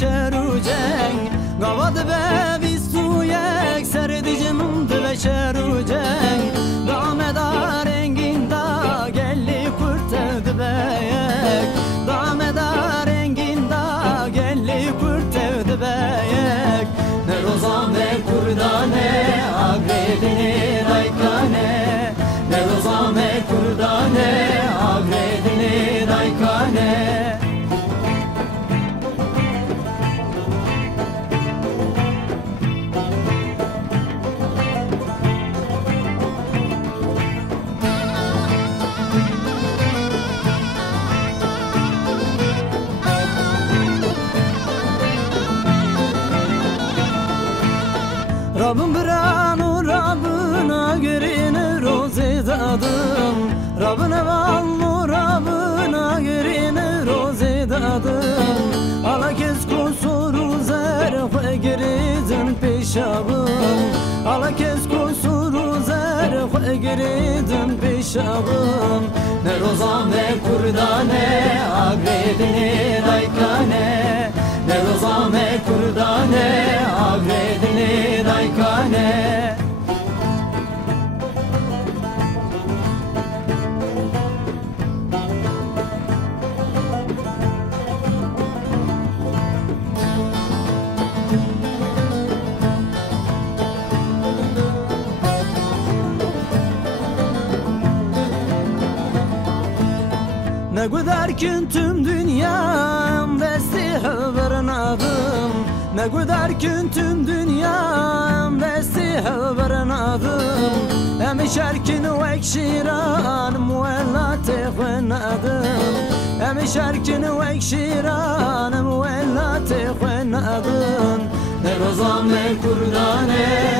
شهر و جنگ قواد به بیستو یک سردجم دل شهر و جنگ دامدار انگین دا گلی کرت دبیک دامدار انگین دا گلی کرت دبیک نروزان به کردانه آگریدنی رایکانه نروزان به کردانه آگریدنی رایکانه Rabbim biranı Rabbına girini roze dadım Rabbine vallu Rabbına girini roze dadım Ala kez kusuru zerfe giridin peşabım Ala kez kusuru zerfe giridin peşabım Ne rozan ve kurdane agredini raykane Ne rozan ve kurdane agredini raykane Ne kadar ki tüm dünyam desti haberin adım Ne kadar ki tüm dünyam desti haberin adım Hem şerkin ve ekşiran muellate khenadım Hem şerkin ve ekşiran muellate khenadım Ne rozan ne kurdane